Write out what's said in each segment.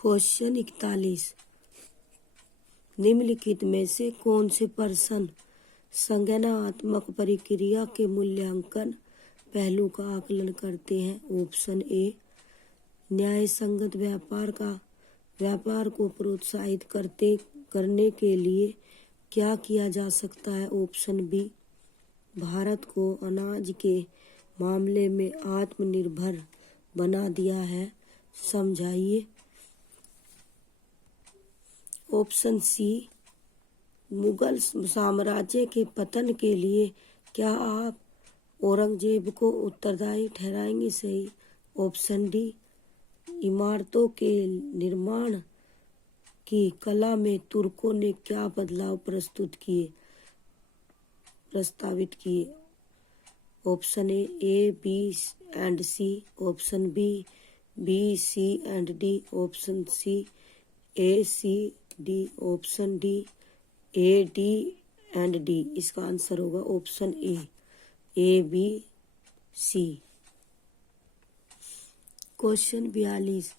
Question 41। निम्नलिखित में से कौन से प्रश्न संज्ञानात्मक प्रक्रिया के मूल्यांकन पहलू का आकलन करते हैं? ऑप्शन ए, न्याय संगत व्यापार को प्रोत्साहित करने के लिए क्या किया जा सकता है? ऑप्शन बी, भारत को अनाज के मामले में आत्मनिर्भर बना दिया है, समझाइए। ऑप्शन सी, मुगल साम्राज्य के पतन के लिए क्या आप औरंगजेब को उत्तरदायी ठहराएंगे? सही। ऑप्शन डी, इमारतों के निर्माण की कला में तुर्कों ने क्या बदलाव प्रस्तावित किए? Option A, B and C. Option B, C and D. Option C, A, C, D. Option D, A, D and D. इसका आंसर होगा option A, B, C. Question 42।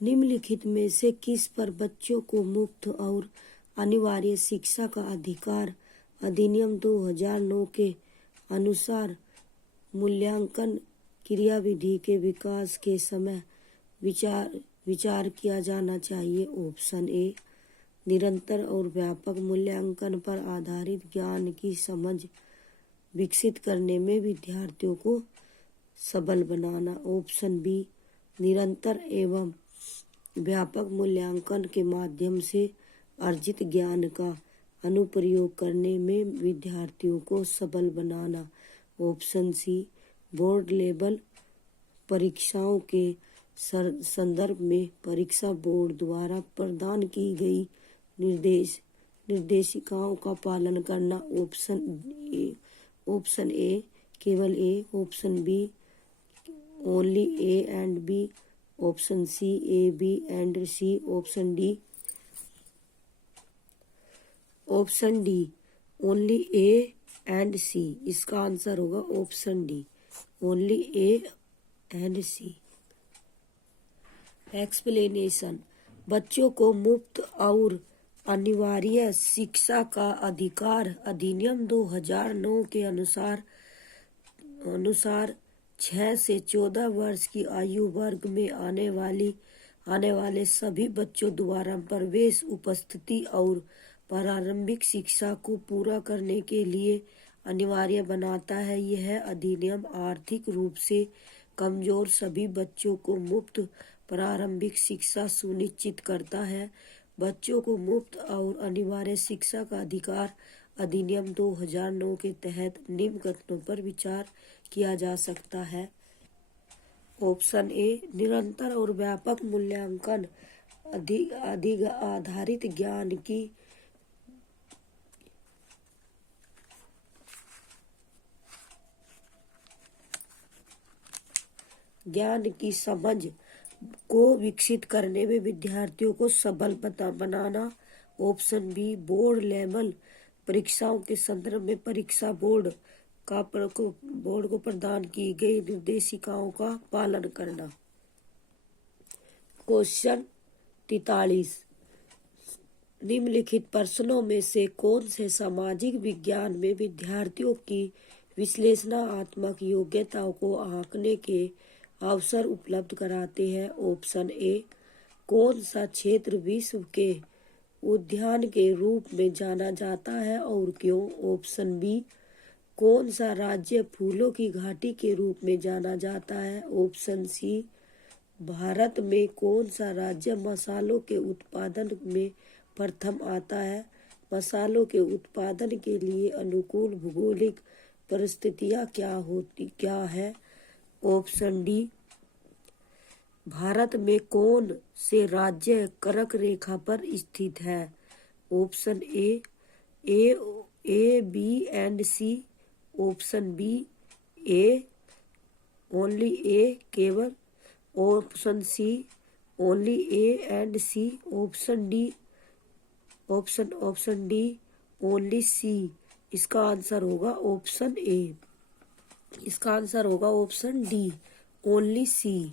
निम्नलिखित में से किस पर बच्चों को मुफ्त और अनिवार्य शिक्षा का अधिकार अधिनियम 2009 के अनुसार मूल्यांकन क्रियाविधि के विकास के समय विचार किया जाना चाहिए? ऑप्शन ए, निरंतर और व्यापक मूल्यांकन पर आधारित ज्ञान की समझ विकसित करने में विद्यार्थियों को सबल बनाना। ऑप्शन बी, निरंतर एवं व्यापक मूल्यांकन के माध्यम से अर्जित ज्ञान का अनुप्रयोग करने में विद्यार्थियों को सबल बनाना। ऑप्शन सी, बोर्ड लेवल परीक्षाओं के संदर्भ में परीक्षा बोर्ड द्वारा प्रदान की गई निर्देशिकाओं का पालन करना। ऑप्शन ए, केवल A. Option B, only A and B. Option C, A, B and C. Option D, only A and C. इसका आंसर होगा option D, only A and C. Explanation. बच्चों को मुफ्त और अनिवार्य शिक्षा का अधिकार अधिनियम 2009 के अनुसार 6 से 14 वर्ष की आयु वर्ग में आने वाले सभी बच्चों द्वारा प्रवेश, उपस्थिति और प्रारंभिक शिक्षा को पूरा करने के लिए अनिवार्य बनाता है। यह अधिनियम आर्थिक रूप से कमजोर सभी बच्चों को मुफ्त प्रारंभिक शिक्षा सुनिश्चित करता है। बच्चों को मुफ्त और अनिवार्य शिक्षा का अधिकार अधिनियम 2009 के तहत निम्न कथनों पर विचार किया जा सकता है। ऑप्शन ए, निरंतर और व्यापक मूल्यांकन आधारित ज्ञान की समझ को विकसित करने में विद्यार्थियों को सबल बनाना। ऑप्शन बी, बोर्ड लेवल परीक्षाओं के संदर्भ में परीक्षा बोर्ड को प्रदान की गई निर्देशिकाओं का पालन करना। क्वेश्चन 43। निम्नलिखित प्रश्नों में से कौन से सामाजिक विज्ञान में विद्यार्थियों की विश्लेषणात्मक योग्यताओं को आंकने के अवसर उपलब्ध कराते हैं? ऑप्शन ए, कौन सा क्षेत्र विश्व के उद्यान के रूप में जाना जाता है और क्यों? ऑप्शन बी, कौन सा राज्य फूलों की घाटी के रूप में जाना जाता है? ऑप्शन सी, भारत में कौन सा राज्य मसालों के उत्पादन में प्रथम आता है? मसालों के उत्पादन के लिए अनुकूल भौगोलिक परिस्थितियां क्या है? ऑप्शन डी, भारत में कौन से राज्य कर्क रेखा पर स्थित है? Option A, B and C. Option B, A, only A, केवल। Option C, only A and C. Option D, only C. इसका आंसर होगा ऑप्शन ए। इसका आंसर होगा option D, only C.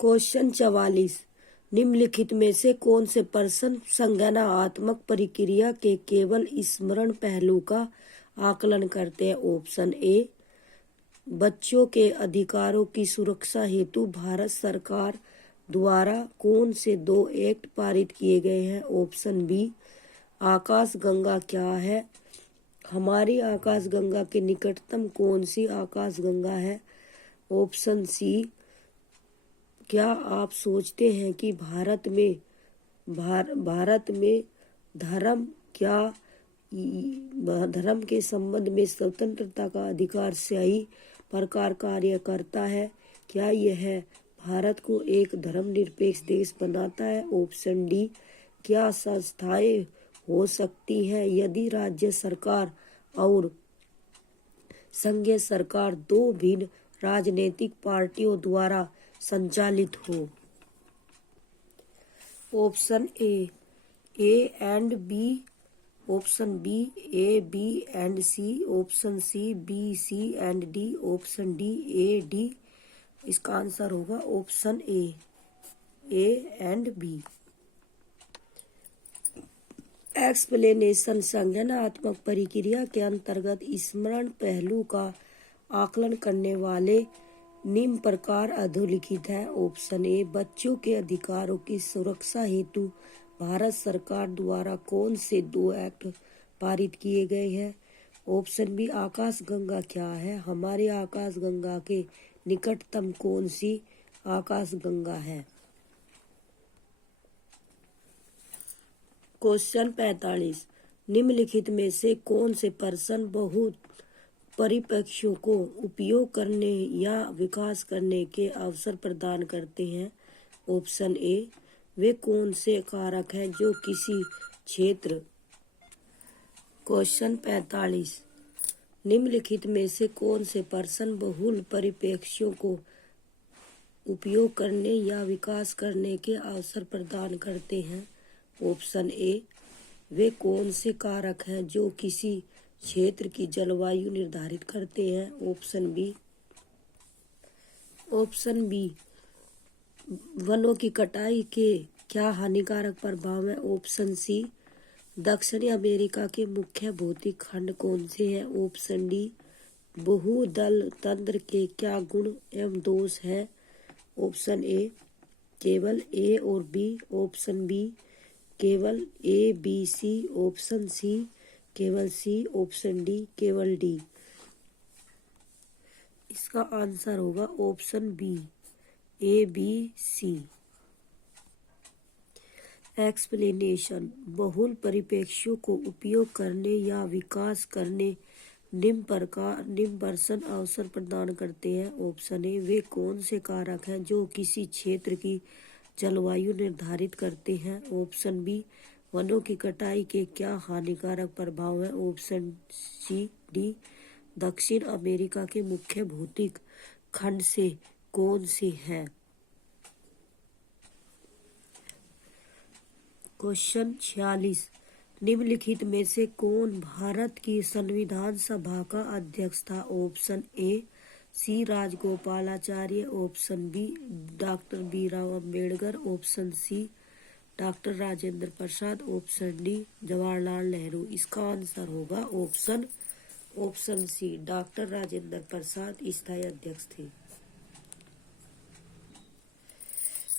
Question 44। निम्नलिखित में से कौन से प्रश्न संज्ञानात्मक प्रक्रिया के केवल स्मरण पहलू का आकलन करते हैं? ऑप्शन ए, बच्चों के अधिकारों की सुरक्षा हेतु भारत सरकार द्वारा कौन से 2 एक्ट पारित किए गए हैं? ऑप्शन बी, आकाशगंगा क्या है? हमारी आकाशगंगा के निकटतम कौन सी आकाशगंगा है? ऑप्शन सी, क्या आप सोचते हैं कि भारत में धर्म के संबंध में स्वतंत्रता का अधिकार सही प्रकार कार्य करता है? क्या यह भारत को एक धर्मनिरपेक्ष देश बनाता है? ऑप्शन डी, क्या संस्थाएं हो सकती है यदि राज्य सरकार और संघीय सरकार 2 भिन्न राजनीतिक पार्टियों द्वारा संचालित हो? Option A and B, option B A B and C, option C B C and D, option D A D. इसका आंसर होगा option A and B. Explanation. संज्ञानात्मक प्रक्रिया के अंतर्गत स्मरण पहलू का आकलन करने वाले निम्न प्रकार अधोलिखित है। ऑप्शन ए, बच्चों के अधिकारों की सुरक्षा हेतु भारत सरकार द्वारा कौन से 2 एक्ट पारित किए गए हैं? ऑप्शन बी, आकाशगंगा क्या है? हमारी आकाशगंगा के निकटतम कौन सी आकाशगंगा है? क्वेश्चन 45। निम्नलिखित में से कौन से प्रश्न बहुत परिप्रेक्ष्यों को उपयोग करने या विकास करने के अवसर प्रदान करते हैं? ऑप्शन ए, वे कौन से कारक हैं जो किसी क्षेत्र। क्वेश्चन 45। निम्नलिखित में से कौन से प्रश्न बहुल परिप्रेक्ष्यों को उपयोग करने या विकास करने के अवसर प्रदान करते हैं? ऑप्शन ए, वे कौन से कारक हैं जो किसी क्षेत्र की जलवायु निर्धारित करते हैं? ऑप्शन बी, वनों की कटाई के क्या हानिकारक प्रभाव है? ऑप्शन सी, दक्षिणी अमेरिका के मुख्य भौतिक खंड कौन से हैं? ऑप्शन डी, बहुदल तंत्र के क्या गुण एवं दोष है? ऑप्शन ए, केवल ए और बी, ऑप्शन बी, केवल ए बी सी, ऑप्शन सी, केवल सी, ऑप्शन डी, केवल डी। इसका आंसर होगा option B, A B C. Explanation. बहुल परिप्रेक्ष्यों को उपयोग करने या विकास करने निम्न प्रश्न अवसर प्रदान करते हैं। ऑप्शन ए, वे कौन से कारक हैं जो किसी क्षेत्र की जलवायु निर्धारित करते हैं? ऑप्शन बी, वनों की कटाई के क्या हानिकारक प्रभाव है? ऑप्शन सी डी, दक्षिण अमेरिका के मुख्य भौतिक खंड से कौन से हैं? क्वेश्चन 46। निम्नलिखित में से कौन भारत की संविधान सभा का अध्यक्ष था? Option A, C Rajagopalachari, option B, doctor Bhimrao Ambedkar, option C, doctor Rajendra Prasad, option D, Jawaharlal Nehru. इसका आंसर होगा option C, doctor Rajendra Prasad स्थायी अध्यक्ष थे।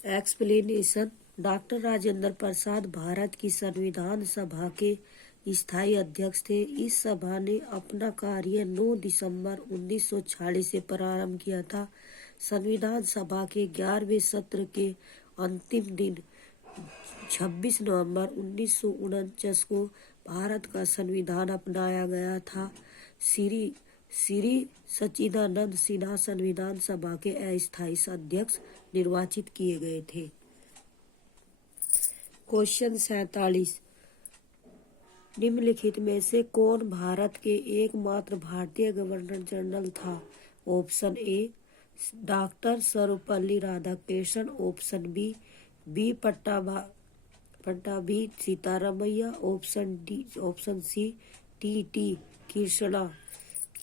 एक्सप्लेनेशन। डॉक्टर राजेंद्र प्रसाद भारत की संविधान सभा के स्थायी अध्यक्ष थे। इस सभा ने अपना कार्य 9 दिसंबर 1946 से प्रारंभ किया था। संविधान सभा के 11वें सत्र के अंतिम दिन 26 नवंबर 1949 को भारत का संविधान अपनाया गया था। श्री सच्चिदानंद सिन्हा संविधान सभा के अस्थायी अध्यक्ष निर्वाचित किए गए थे। क्वेश्चन 47। निम्नलिखित में से कौन भारत के एकमात्र भारतीय गवर्नर जनरल था? Option A, doctor Sarvepalli Radhakrishnan, option B Pattabhi Sitaramayya, option C T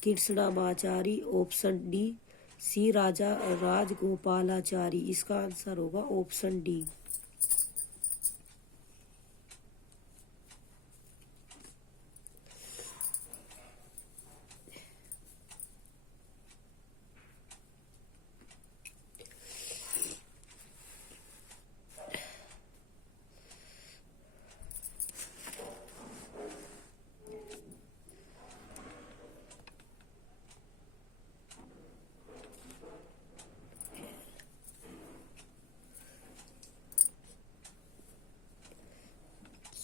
Krishnamachari, option D C Rajagopalachari. इसका आंसर होगा ऑप्शन डी।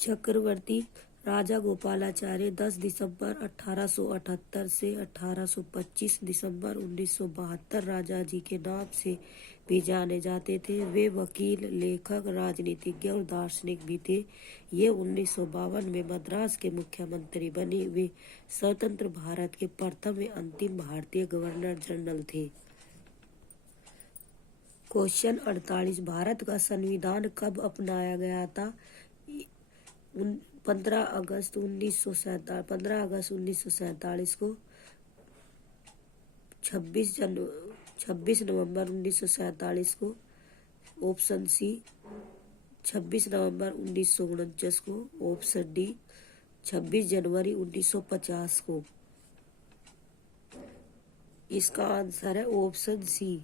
चक्रवर्ती राजा गोपालाचार्य 10 दिसंबर 1878 से 1825 दिसंबर 1972 राजा जी के नाम से भी जाने जाते थे। वे वकील, लेखक, राजनीतिज्ञ और दार्शनिक भी थे। ये 1952 में मद्रास के मुख्यमंत्री बने। वे स्वतंत्र भारत के प्रथम व अंतिम भारतीय गवर्नर जनरल थे। क्वेश्चन 48, भारत का संविधान कब अपनाया गया था? 15 अगस्त 1947 को, 26 नवंबर 1947 को, ऑप्शन सी 26 नवंबर 1949 को, ऑप्शन डी 26 जनवरी 1950 को। इसका आंसर है ऑप्शन सी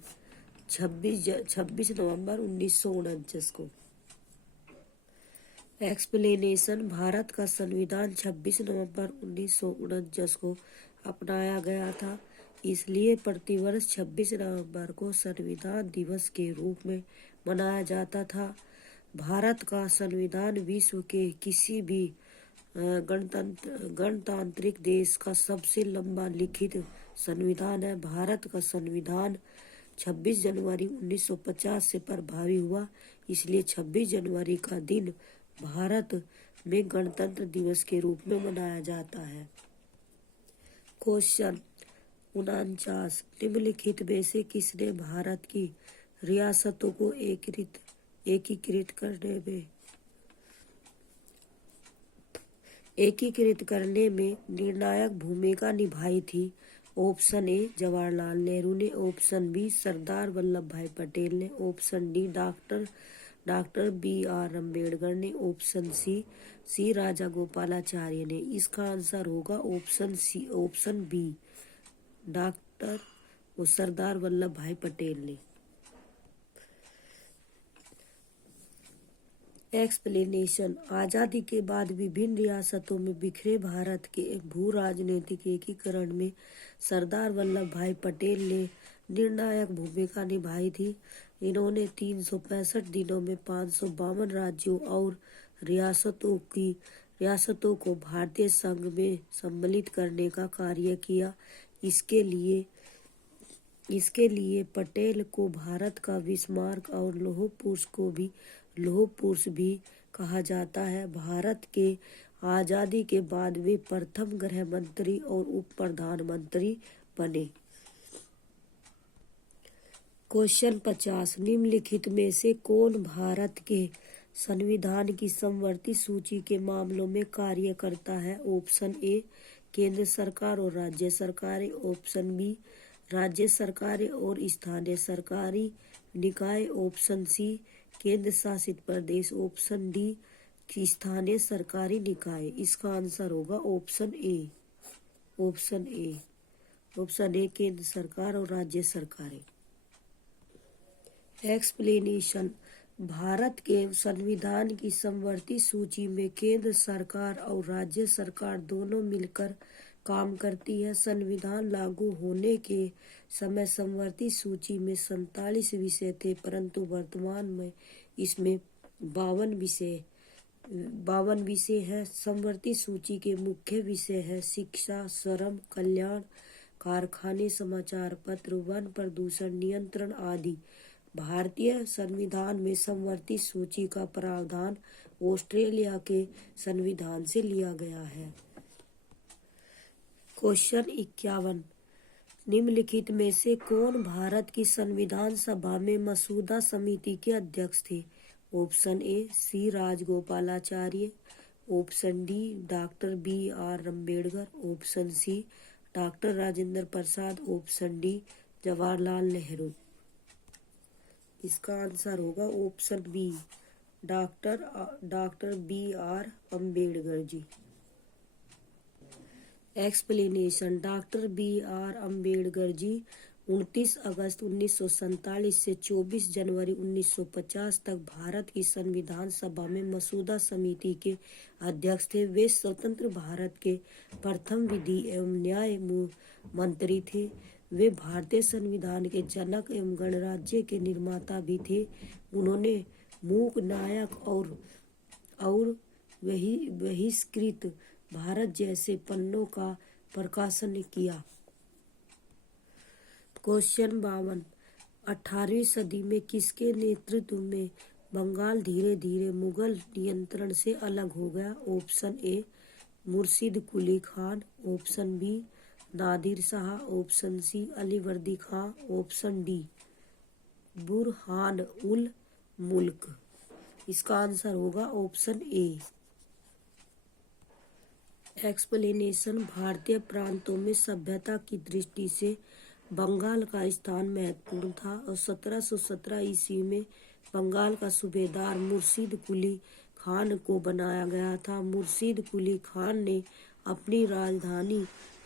26 नवंबर 1949 को। एक्सप्लेनेशन, भारत का संविधान 26 नवंबर 1949 को अपनाया गया था। इसलिए प्रतिवर्ष 26 नवंबर को संविधान दिवस के रूप में मनाया जाता था। भारत का संविधान विश्व के किसी भी गणतांत्रिक देश का सबसे लंबा लिखित संविधान है। भारत का संविधान 26 जनवरी 1950 से प्रभावी हुआ, इसलिए 26 जनवरी का दिन भारत में गणतंत्र दिवस के रूप में मनाया जाता है। क्वेश्चन 49, निम्नलिखित में से किसने भारत की रियासतों को एकीकृत करने में निर्णायक भूमिका निभाई थी? ऑप्शन ए जवाहरलाल नेहरू ने, ऑप्शन बी सरदार वल्लभ भाई पटेल ने, option D doctor B R. Ambedkar ने, ऑप्शन सी राजा गोपालाचार्य ने। इसका आंसर होगा option B doctor Sardar Vallabh Bhai Patel ने। एक्सप्लेनेशन, आजादी के बाद विभिन्न रियासतों में बिखरे भारत के भू राजनीतिक एकीकरण में सरदार वल्लभ भाई पटेल ने निर्णायक भूमिका निभाई थी। इन्होंने 365 दिनों में 552 राज्यों और रियासतों को भारतीय संघ में सम्मिलित करने का कार्य किया। इसके लिए पटेल को भारत का बिस्मार्क और लौह पुरुष भी कहा जाता है। भारत के आजादी के बाद वे प्रथम गृह मंत्री और उप प्रधानमंत्री बने। क्वेश्चन 50, निम्नलिखित में से कौन भारत के संविधान की समवर्ती सूची के मामलों में कार्य करता है? ऑप्शन ए केंद्र सरकार और राज्य सरकारें, ऑप्शन बी राज्य सरकारें और स्थानीय सरकारी निकाय, ऑप्शन सी केंद्र शासित प्रदेश, ऑप्शन डी स्थानीय सरकारी निकाय। इसका आंसर होगा ऑप्शन ए केंद्र सरकार और राज्य सरकारें। एक्सप्लेनेशन, भारत के संविधान की समवर्ती सूची में केंद्र सरकार और राज्य सरकार दोनों मिलकर काम करती है। संविधान लागू होने के समय समवर्ती सूची में 47 विषय थे, परंतु वर्तमान में इसमें 52 विषय है। समवर्ती सूची के मुख्य विषय है शिक्षा, श्रम, कल्याण, कारखाने, समाचार पत्र, वन प्रदूषण नियंत्रण आदि। भारतीय संविधान में समवर्ती सूची का प्रावधान ऑस्ट्रेलिया के संविधान से लिया गया है। क्वेश्चन 51, निम्नलिखित में से कौन भारत की संविधान सभा में मसौदा समिति के अध्यक्ष थे? Option A C Rajagopalachari, option D doctor B R. Ambedkar, option C doctor Rajendra Prasad, option D Jawaharlal Nehru. इसका आंसर होगा option B, doctor B R Ambedkar ji. Explanation. Doctor B R Ambedkar ji 29 अगस्त 1947 से 24 जनवरी 1950 तक भारत की संविधान सभा में मसौदा समिति के अध्यक्ष थे। वे स्वतंत्र भारत के प्रथम विधि एवं न्याय मंत्री थे। वे भारतीय संविधान के जनक एवं गणराज्य के निर्माता भी थे। उन्होंने मूक नायक और बहिष्कृत भारत जैसे पन्नों का प्रकाशन किया। क्वेश्चन 52। 18वीं सदी में किसके नेतृत्व में बंगाल धीरे धीरे मुगल नियंत्रण से अलग हो गया? Option A, Murshid Quli Khan. Option B, Nadir Shah. Option C, Alivardi Khan. Option D, Burhan ul Mulk. इसका आंसर होगा ऑप्शन ए। एक्सप्लेनेशन। भारतीय प्रांतों में सभ्यता की दृष्टि से बंगाल का स्थान महत्वपूर्ण था और 1717 ईस्वी में बंगाल का सूबेदार मुर्शिद कुली खान को बनाया गया था। मुर्शिद कुली खान ने अपनी राजधानी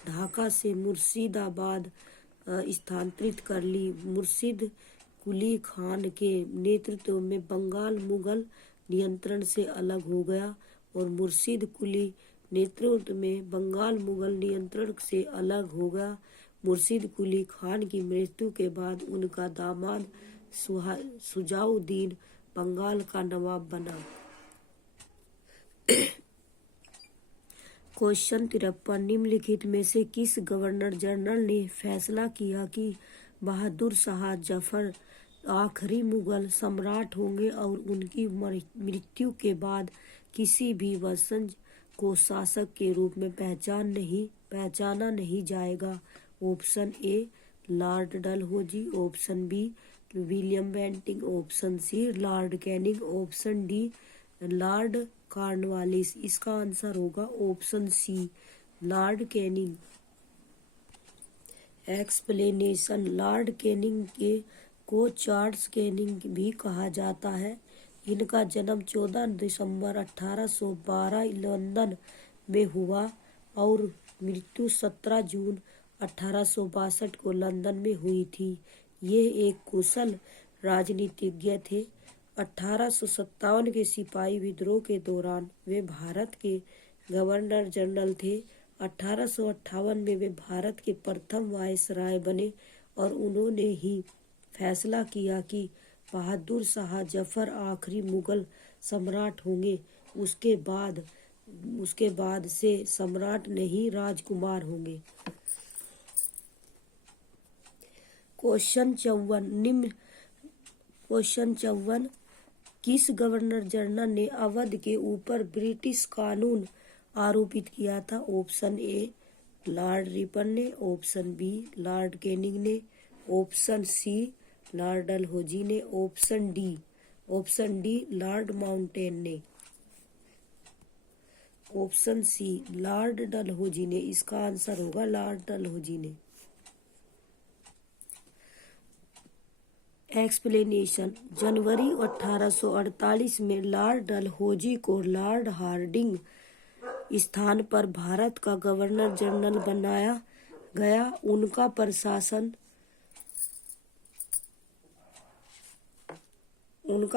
ढाका से मुर्शिदाबाद स्थानांतरित कर ली। मुर्शिद कुली खान के नेतृत्व में बंगाल मुगल नियंत्रण से अलग हो गया और मुर्शिद कुली नेतृत्व में बंगाल मुगल नियंत्रण से अलग हो गया। मुर्शिद कुली खान की मृत्यु के बाद उनका दामाद शुजाउद्दीन बंगाल का नवाब बना। क्वेश्चन 53। निम्नलिखित में से किस गवर्नर जनरल ने फैसला किया कि बहादुर शाह जफर आखिरी मुगल सम्राट होंगे और उनकी मृत्यु के बाद किसी भी वंशज को शासक के रूप में पहचाना नहीं जाएगा? Option A, lord Dalhousie. Option B, William Bentinck. Option C, lord Canning. Option D, lord Cornwallis. इसका आंसर होगा option C, lord Canning. Explanation. Lord Canning को चार्ल्स कैनिंग भी कहा जाता है। इनका जन्म 14 दिसंबर 1812 लंदन में हुआ और मृत्यु 17 जून 1862 को लंदन में हुई थी। ये एक कुशल राजनीतिज्ञ थे। 1857 के सिपाही विद्रोह के दौरान वे भारत के गवर्नर जनरल थे। 1858 में वे भारत के प्रथम वायसराय बने और उन्होंने ही फैसला किया कि बहादुर शाह जफर आखिरी मुगल सम्राट होंगे। उसके बाद से सम्राट नहीं राजकुमार होंगे। क्वेश्चन 54। किस गवर्नर जनरल ने अवध के ऊपर ब्रिटिश कानून आरोपित किया था? ऑप्शन ए, लॉर्ड रिपन ने। ऑप्शन बी, लॉर्ड कैनिंग ने। ऑप्शन सी, लॉर्ड डलहौजी ने। ऑप्शन डी, लॉर्ड माउंटेन ने। ऑप्शन सी, लॉर्ड डलहौजी ने। इसका आंसर होगा लॉर्ड डलहौजी ने। एक्सप्लेनेशन। जनवरी 1848 में लॉर्ड डलहौजी को लॉर्ड हार्डिंग स्थान पर भारत का गवर्नर जनरल बनाया गया। उनका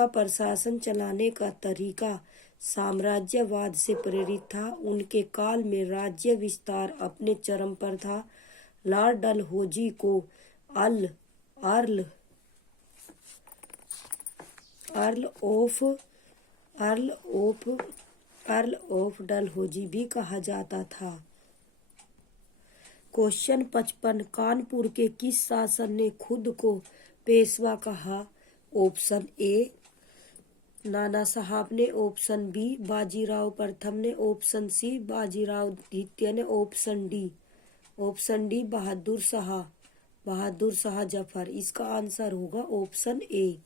प्रशासन चलाने का तरीका साम्राज्यवाद से प्रेरित था। उनके काल में राज्य विस्तार अपने चरम पर था। लॉर्ड डलहौजी को अर्ल ऑफ डलहौजी भी कहा जाता था। क्वेश्चन 55। कानपुर के किस शासक ने खुद को पेशवा कहा? ऑप्शन ए, नाना साहब ने। ऑप्शन बी, बाजीराव प्रथम ने। ऑप्शन सी, बाजीराव द्वितीय ने। Option D, Bahadur Shah Zafar. इसका आंसर होगा ऑप्शन ए,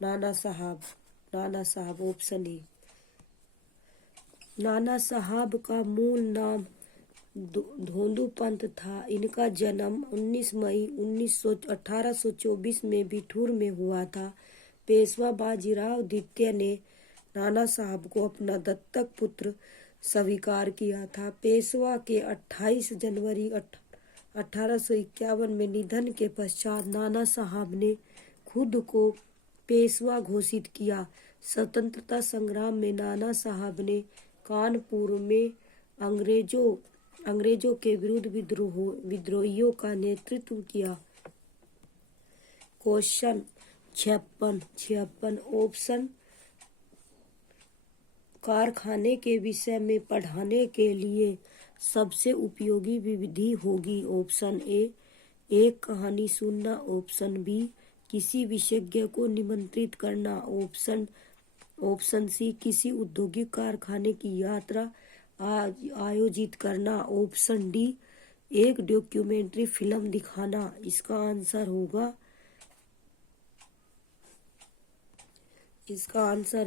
नाना साहब। Option A. नाना साहब का मूल नाम धोंदू पंत था। इनका जन्म 19 मई 1824 में बिठूर में हुआ था। पेशवा बाजीराव द्वितीय ने नाना साहब को अपना दत्तक पुत्र स्वीकार किया था। पेशवा के 28 जनवरी 1851 में निधन के पश्चात नाना साहब ने खुद को पेशवा घोषित किया। स्वतंत्रता संग्राम में नाना साहब ने कानपुर में अंग्रेजों के विरुद्ध विद्रोहियों का नेतृत्व किया। क्वेश्चन 56 ऑप्शन कारखाने के विषय में पढ़ाने के लिए सबसे उपयोगी विधि होगी। ऑप्शन ए एक कहानी सुनना। ऑप्शन बी किसी विशेषज्ञ को निमंत्रित करना। ऑप्शन सी किसी औद्योगिक कारखाने की यात्रा आयोजित करना। ऑप्शन डी एक डॉक्यूमेंट्री फिल्म दिखाना। इसका आंसर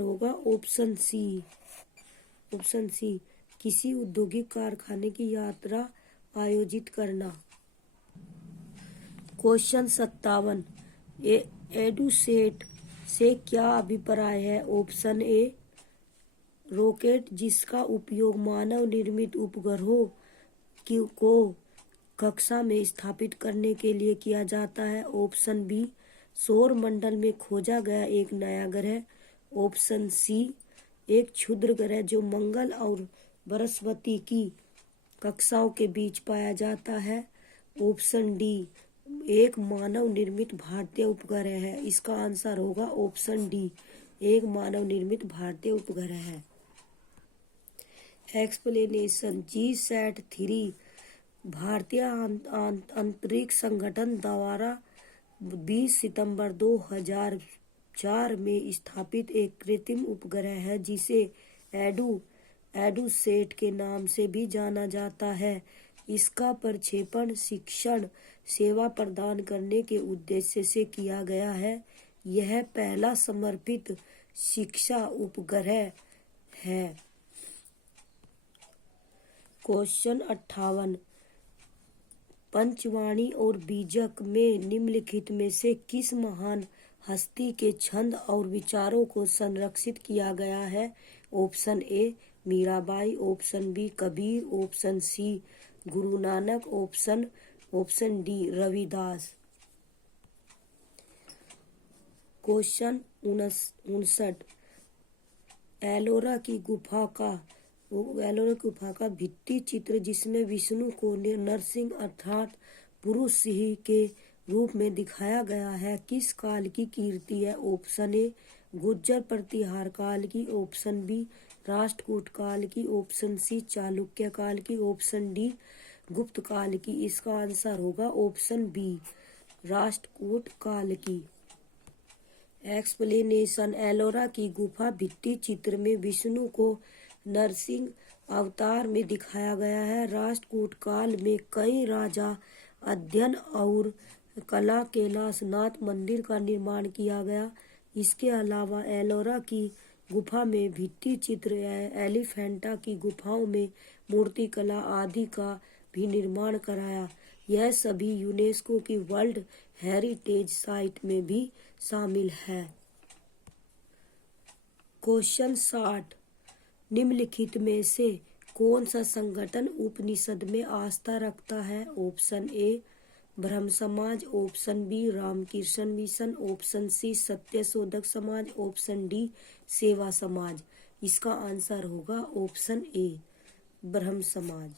होगा ऑप्शन सी किसी औद्योगिक कारखाने की यात्रा आयोजित करना। क्वेश्चन 57 एडुसेट से क्या अभिप्राय है। ऑप्शन ए रॉकेट जिसका उपयोग मानव निर्मित उपग्रहों को कक्षा में स्थापित करने के लिए किया जाता है। ऑप्शन बी सौर मंडल में खोजा गया एक नया ग्रह। ऑप्शन सी एक क्षुद्र ग्रह जो मंगल और बृहस्पति की कक्षाओं के बीच पाया जाता है। ऑप्शन डी एक मानव निर्मित भारतीय उपग्रह है। इसका आंसर होगा ऑप्शन डी एक मानव निर्मित भारतीय उपग्रह है। एक्सप्लेनेशन GSAT-3 भारतीय अंतरिक्ष संगठन द्वारा 20 सितंबर 2004 में स्थापित एक कृत्रिम उपग्रह है जिसे एडुसेट के नाम से भी जाना जाता है। इसका प्रक्षेपण शिक्षण सेवा प्रदान करने के उद्देश्य से किया गया है। यह पहला समर्पित शिक्षा उपग्रह है। क्वेश्चन 58 पंचवाणी और बीजक में निम्नलिखित में से किस महान हस्ती के छंद और विचारों को संरक्षित किया गया है। Option A Mirabai. Option B Kabir. Option C Guru Nanak. Option D Ravidas. Question 59 Ellora की गुफा का भित्ति चित्र जिसमें विष्णु को नरसिंह अर्थात पुरुष सिंह के रूप में दिखाया गया है किस काल की कीर्ति है। ऑप्शन ए गुर्जर प्रतिहार काल की। ऑप्शन बी राष्ट्रकूट काल की। ऑप्शन सी चालुक्य काल की। ऑप्शन डी गुप्त काल की। इसका आंसर होगा ऑप्शन बी राष्ट्रकूट काल की। एक्सप्लेनेशन एलोरा की गुफा भित्ति चित्र में विष्णु को नरसिंह अवतार में दिखाया गया है। राष्ट्रकूट काल में कई राजा अध्ययन और कला कैलाशनाथ मंदिर का निर्माण किया गया। इसके अलावा एलोरा की गुफा में भित्ति चित्र एलिफेंटा की गुफाओं में मूर्तिकला आदि का भी निर्माण कराया। यह सभी यूनेस्को की वर्ल्ड हेरिटेज साइट में भी शामिल है। क्वेश्चन 60 निम्नलिखित में से कौन सा संगठन उपनिषद में आस्था रखता है। Option A Brahmo Samaj. Option B Ramakrishna mission. Option C Satya Shodhak समाज। ऑप्शन डी सेवा समाज। इसका आंसर होगा ऑप्शन ए ब्रह्म समाज।